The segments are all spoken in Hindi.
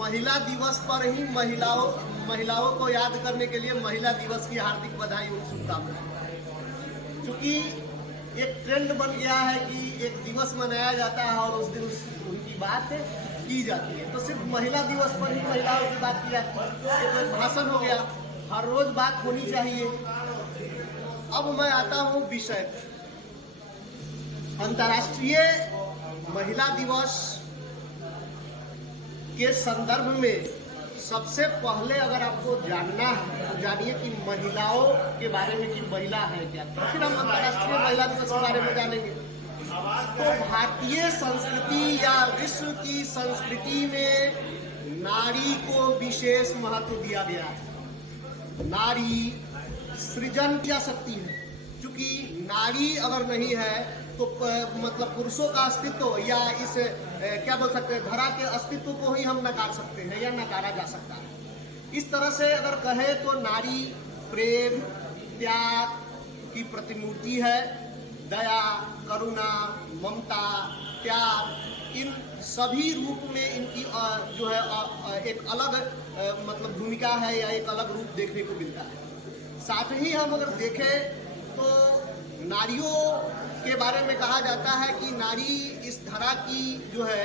महिला दिवस पर ही महिलाओं को याद करने के लिए महिला दिवस की हार्दिक बधाई और शुभकामनाएं। क्योंकि एक ट्रेंड बन गया है कि एक दिवस मनाया जाता है और उस दिन उनकी बात की जाती है, तो सिर्फ महिला दिवस पर ही महिलाओं की बात की जाती है। ये तो भाषण हो गया, हर रोज बात होनी चाहिए। अब मैं आता हूँ विषय, अंतर्राष्ट्रीय महिला दिवस के संदर्भ में सबसे पहले अगर आपको जानना है तो जानिए कि महिलाओं के बारे में कि महिला है क्या, तो फिर हम अंतर्राष्ट्रीय महिला दिवस के बारे में जानेंगे। तो भारतीय संस्कृति या विश्व की संस्कृति में नारी को विशेष महत्व दिया गया है। नारी सृजन की शक्ति है, क्योंकि नारी अगर नहीं है तो मतलब पुरुषों का अस्तित्व या इस क्या बोल सकते हैं धरा के अस्तित्व को ही हम नकार सकते हैं या नकारा जा सकता है। इस तरह से अगर कहे तो नारी प्रेम त्याग की प्रतिमूर्ति है। दया, करुणा, ममता, त्याग, इन सभी रूप में इनकी जो है एक अलग मतलब भूमिका है या एक अलग रूप देखने को मिलता है। साथ ही हम अगर देखें तो नारियों के बारे में कहा जाता है कि नारी इस धरा की जो है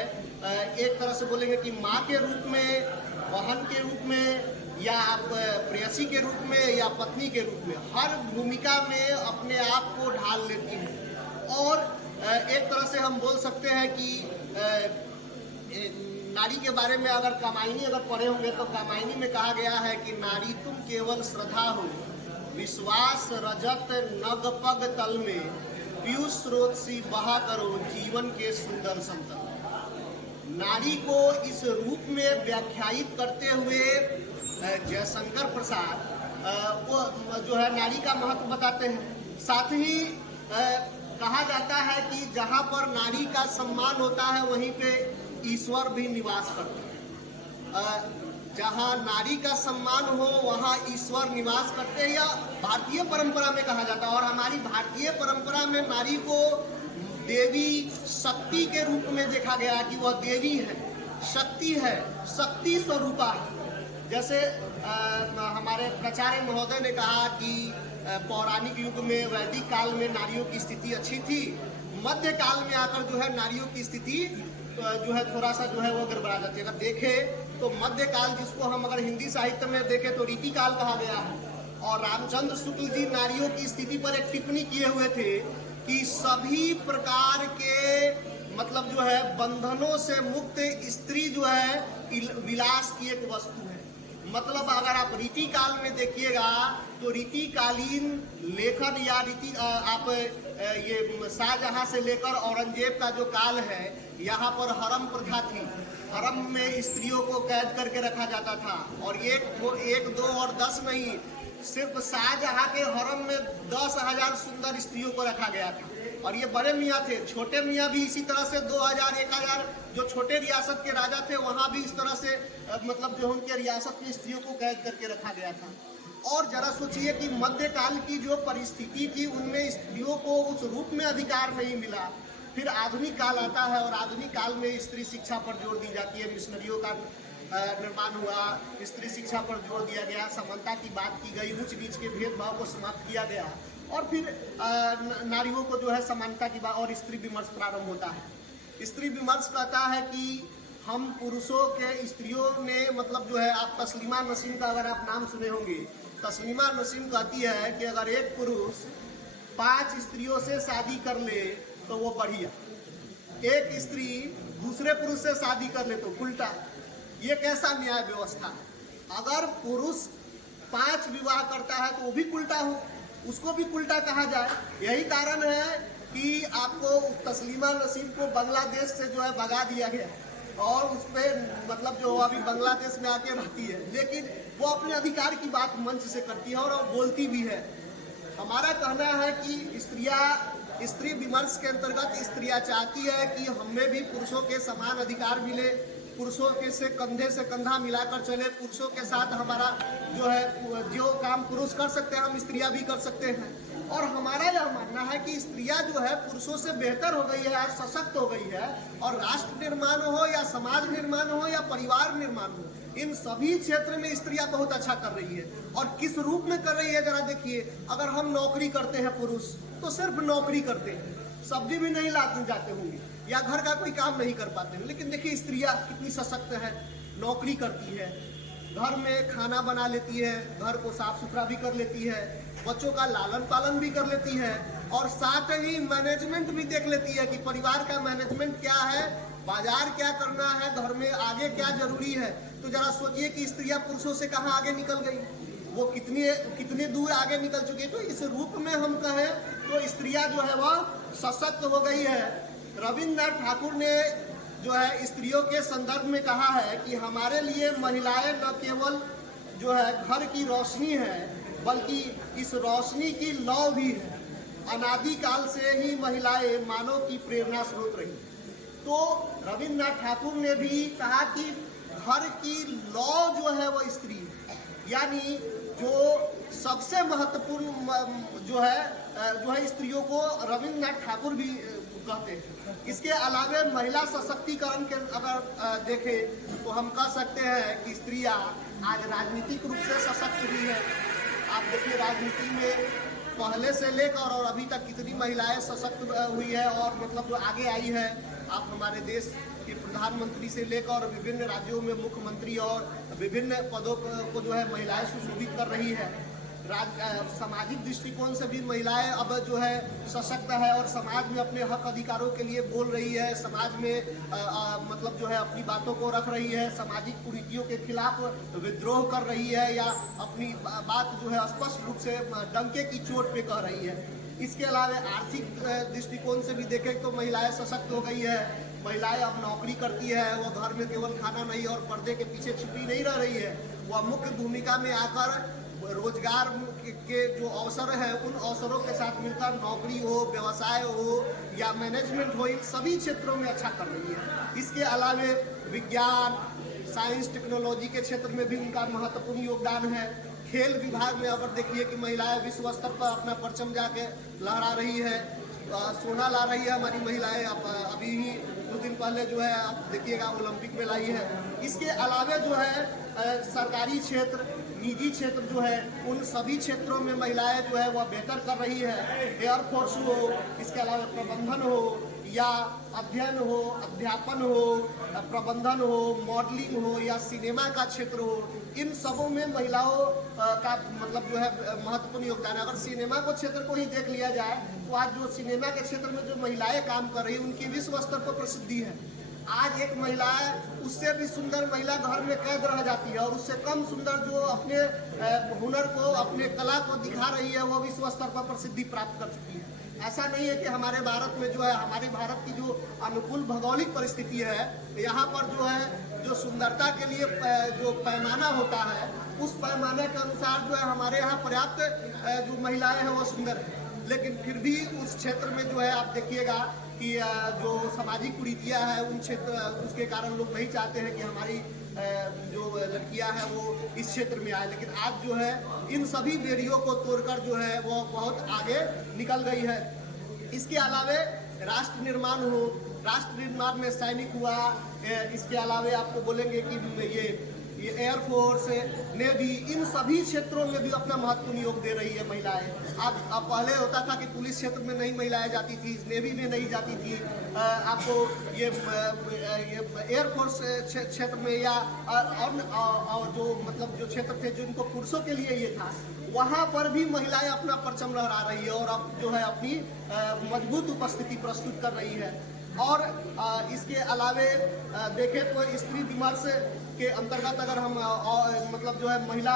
एक तरह से बोलेंगे कि माँ के रूप में, बहन के रूप में या प्रेयसी के रूप में या पत्नी के रूप में हर भूमिका में अपने आप को ढाल लेती है। और एक तरह से हम बोल सकते हैं कि नारी के बारे में अगर कामायनी अगर पढ़े होंगे तो कामायनी में कहा गया है कि नारी तुम केवल श्रद्धा हो, विश्वास रजत नग पग तल में, पीयूष स्रोत सी बहा करो जीवन के सुंदर समतल। नारी को इस रूप में व्याख्यायित करते हुए जयशंकर प्रसाद वो जो है नारी का महत्व बताते हैं। साथ ही कहा जाता है कि जहाँ पर नारी का सम्मान होता है वहीं पे ईश्वर भी निवास करते हैं। जहाँ नारी का सम्मान हो वहाँ ईश्वर निवास करते हैं, या भारतीय परंपरा में कहा जाता है। और हमारी भारतीय परंपरा में नारी को देवी शक्ति के रूप में देखा गया कि वह देवी है, शक्ति है, शक्ति स्वरूपा है। जैसे हमारे प्राचार्य महोदय ने कहा कि पौराणिक युग में वैदिक काल में नारियों की स्थिति अच्छी थी, मध्य काल में आकर जो है नारियों की स्थिति जो है थोड़ा सा जो है वो गड़बड़ा जाती है। अगर देखें तो मध्य काल, जिसको हम अगर हिंदी साहित्य में देखें तो रीति काल कहा गया है। और रामचंद्र शुक्ल जी नारियों की स्थिति पर एक टिप्पणी किए हुए थे कि सभी प्रकार के मतलब जो है बंधनों से मुक्त स्त्री जो है विलास की एक वस्तु है। मतलब अगर आप रीति काल में देखिएगा तो रीतिकालीन लेखन या रीति आप ये शाहजहां से लेकर औरंगजेब का जो काल है, यहाँ पर हरम प्रथा थी। हरम में स्त्रियों को कैद करके रखा जाता था, और एक दो और 10 नहीं, सिर्फ शाहजहां के हरम में 10,000 सुंदर स्त्रियों को रखा गया था। और ये बड़े मियाँ थे, छोटे मियाँ भी इसी तरह से 2000 1000 जो छोटे रियासत के राजा थे वहाँ भी इस तरह से मतलब जो उनके रियासत में स्त्रियों को कैद करके रखा गया था। और जरा सोचिए कि मध्यकाल की जो परिस्थिति थी उनमें स्त्रियों को उस रूप में अधिकार नहीं मिला। फिर आधुनिक काल आता है और आधुनिक काल में स्त्री शिक्षा पर जोर दी जाती है, मिशनरियों का निर्माण हुआ, स्त्री शिक्षा पर जोर दिया गया, समानता की बात की गई, ऊंच नीच के भेदभाव को समाप्त किया गया, और फिर नारियों को जो है समानता की बात और स्त्री विमर्श प्रारंभ होता है। स्त्री विमर्श कहता है कि हम पुरुषों के स्त्रियों ने मतलब जो है, आप तस्लीमा नसीम का अगर आप नाम सुने होंगे, तस्लीमा नसीम कहती है कि अगर एक पुरुष 5 स्त्रियों से शादी कर ले तो वो बढ़िया, एक स्त्री दूसरे पुरुष से शादी कर ले तो उल्टा। ये कैसा न्याय व्यवस्था है? अगर पुरुष 5 विवाह करता है तो वो भी उल्टा हो, उसको भी उल्टा कहा जाए। यही कारण है कि आपको तस्लीमा नसीम को बांग्लादेश से जो है भगा दिया गया, और उस पर मतलब जो अभी बांग्लादेश में आके रहती है, लेकिन वो अपने अधिकार की बात मंच से करती है और बोलती भी है। हमारा कहना है कि स्त्री विमर्श के अंतर्गत स्त्रियां चाहती है कि हमें भी पुरुषों के समान अधिकार मिले, पुरुषों के से कंधा मिलाकर चले, पुरुषों के साथ हमारा जो है जो काम पुरुष कर सकते हैं हम स्त्रियां भी कर सकते हैं। और हमारा यह मानना है कि स्त्रियां जो है पुरुषों से बेहतर हो गई है और सशक्त हो गई है, और राष्ट्र निर्माण हो या समाज निर्माण हो या परिवार निर्माण हो, इन सभी क्षेत्र में स्त्रियां बहुत अच्छा कर रही है। और किस रूप में कर रही है जरा देखिए, अगर हम नौकरी करते हैं पुरुष तो सिर्फ नौकरी करते हैं, सब्जी भी नहीं लाते जाते होंगे या घर का कोई काम नहीं कर पाते हैं, लेकिन देखिए स्त्रियां कितनी सशक्त है, नौकरी करती है, घर में खाना बना लेती है, घर को साफ सुथरा भी कर लेती है, बच्चों का लालन पालन भी कर लेती है, और साथ ही मैनेजमेंट भी देख लेती है कि परिवार का मैनेजमेंट क्या है, बाजार क्या करना है, घर में आगे क्या जरूरी है। तो जरा सोचिए कि स्त्रियां पुरुषों से कहाँ आगे निकल गई, वो कितने दूर आगे निकल चुकी है। तो इस रूप में हम कहें तो स्त्रियां जो है वह सशक्त हो गई है। रविन्द्रनाथ ठाकुर ने जो है स्त्रियों के संदर्भ में कहा है कि हमारे लिए महिलाएं न केवल जो है घर की रोशनी है, बल्कि इस रोशनी की लौ भी है। अनादिकाल से ही महिलाएं मानव की प्रेरणा स्रोत रही। तो रविन्द्रनाथ ठाकुर ने भी कहा कि घर की लौ जो है वह स्त्री है, यानी जो सबसे महत्वपूर्ण जो है स्त्रियों को रविन्द्रनाथ ठाकुर भी कहते हैं। इसके अलावे महिला सशक्तिकरण के अगर देखें तो हम कह सकते हैं कि स्त्रियां आज राजनीतिक रूप से सशक्त हुई है। आप देखिए राजनीति में पहले से लेकर और अभी तक कितनी महिलाएं सशक्त हुई है और मतलब जो आगे आई है। आप हमारे देश के प्रधानमंत्री से लेकर विभिन्न राज्यों में मुख्यमंत्री और विभिन्न पदों को जो है महिलाएं सुशोभित कर रही है। सामाजिक दृष्टिकोण से भी महिलाएं अब जो है सशक्त है और समाज में अपने हक अधिकारों के लिए बोल रही है, समाज में मतलब जो है अपनी बातों को रख रही है, सामाजिक कुरीतियों के खिलाफ विद्रोह कर रही है या अपनी बात जो है स्पष्ट रूप से डंके की चोट पे कह रही है। इसके अलावा आर्थिक दृष्टिकोण से भी देखें तो महिलाएं सशक्त हो गई है। महिलाएं अब नौकरी करती है, वो घर में केवल खाना नहीं और पर्दे के पीछे छिपी नहीं रह रही है, वह मुख्य भूमिका में आकर रोजगार के जो अवसर है उन अवसरों के साथ मिलकर नौकरी हो, व्यवसाय हो या मैनेजमेंट हो, इन सभी क्षेत्रों में अच्छा कर रही है। इसके अलावे विज्ञान, साइंस, टेक्नोलॉजी के क्षेत्र में भी उनका महत्वपूर्ण योगदान है। खेल विभाग में अगर देखिए कि महिलाएं विश्व स्तर पर अपना परचम जाके लहरा रही है, सोना ला रही है हमारी महिलाएं। अभी ही 2 दिन पहले जो है आप देखिएगा ओलंपिक में लाई है। इसके अलावे जो है सरकारी क्षेत्र, निजी क्षेत्र जो है उन सभी क्षेत्रों में महिलाएं जो है वह बेहतर कर रही है। एयरफोर्स हो, इसके अलावा प्रबंधन हो या अध्ययन हो, अध्यापन हो, प्रबंधन हो, मॉडलिंग हो या सिनेमा का क्षेत्र हो, इन सबों में महिलाओं का मतलब जो है महत्वपूर्ण योगदान है। अगर सिनेमा को क्षेत्र को ही देख लिया जाए तो आज जो सिनेमा के क्षेत्र में जो महिलाएं काम कर रही है उनकी विश्व स्तर पर प्रसिद्धि है। आज एक महिला है, उससे भी सुंदर महिला घर में कैद रह जाती है और उससे कम सुंदर जो अपने हुनर को, अपने कला को दिखा रही है वो विश्व स्तर पर प्रसिद्धि प्राप्त कर चुकी है। ऐसा नहीं है कि हमारे भारत में जो है, हमारे भारत की जो अनुकूल भौगोलिक परिस्थिति है, यहाँ पर जो है जो सुंदरता के लिए जो पैमाना होता है उस पैमाने के अनुसार जो है हमारे यहाँ पर्याप्त जो महिलाएं हैं वो सुंदर है। लेकिन फिर भी उस क्षेत्र में जो है आप देखिएगा कि जो सामाजिक कुरीतियाँ है उन क्षेत्र, उसके कारण लोग नहीं चाहते हैं कि हमारी जो लड़कियां हैं वो इस क्षेत्र में आए। लेकिन आज जो है इन सभी बेरियों को तोड़कर जो है वो बहुत आगे निकल गई है। इसके अलावे राष्ट्र निर्माण हो, राष्ट्र निर्माण में सैनिक हुआ, इसके अलावे आपको बोलेंगे कि ये एयरफोर्स, नेवी, इन सभी क्षेत्रों में भी अपना महत्वपूर्ण योग दे रही है महिलाएं। अब पहले होता था कि पुलिस क्षेत्र में नहीं महिलाएं जाती थी, नेवी में नहीं जाती थी, आपको ये एयरफोर्स क्षेत्र में या और जो मतलब जो क्षेत्र थे जिनको पुरुषों के लिए ये था, वहाँ पर भी महिलाएं अपना परचम लहरा रही है और अब जो है अपनी मजबूत उपस्थिति प्रस्तुत कर रही है। और इसके अलावे देखें तो स्त्री विमर्श के अंतर्गत अगर हम मतलब जो है महिला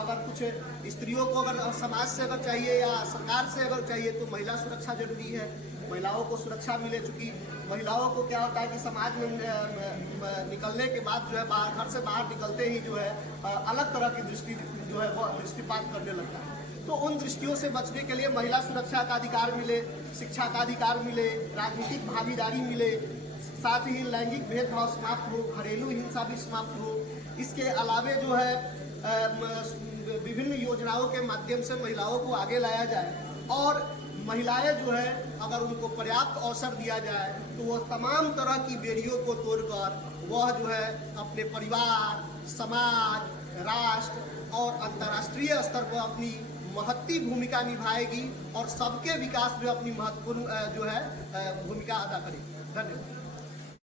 अगर कुछ स्त्रियों को अगर समाज से अगर चाहिए या सरकार से अगर चाहिए तो महिला सुरक्षा जरूरी है। महिलाओं को सुरक्षा मिले, चूँकि महिलाओं को क्या होता है कि समाज में निकलने के बाद जो है घर से बाहर निकलते ही जो है अलग तरह की दृष्टि जो है वो दृष्टिपात करने लगता है। तो उन दृष्टियों से बचने के लिए महिला सुरक्षा का अधिकार मिले, शिक्षा का अधिकार मिले, राजनीतिक भागीदारी मिले, साथ ही लैंगिक भेदभाव समाप्त हो, घरेलू हिंसा भी समाप्त हो। इसके अलावे जो है विभिन्न योजनाओं के माध्यम से महिलाओं को आगे लाया जाए और महिलाएं जो है अगर उनको पर्याप्त अवसर दिया जाए तो वह तमाम तरह की बेड़ियों को तोड़कर वह जो है अपने परिवार, समाज, राष्ट्र और अंतर्राष्ट्रीय स्तर पर अपनी महत्वपूर्ण भूमिका निभाएगी और सबके विकास में अपनी महत्वपूर्ण जो है भूमिका अदा करेगी। धन्यवाद।